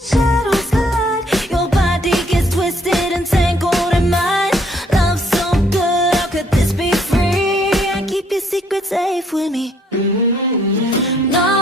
Shadows collide, your body gets twisted and tangled in mine. Love so good, how could this be free? I keep your secret safe with me. No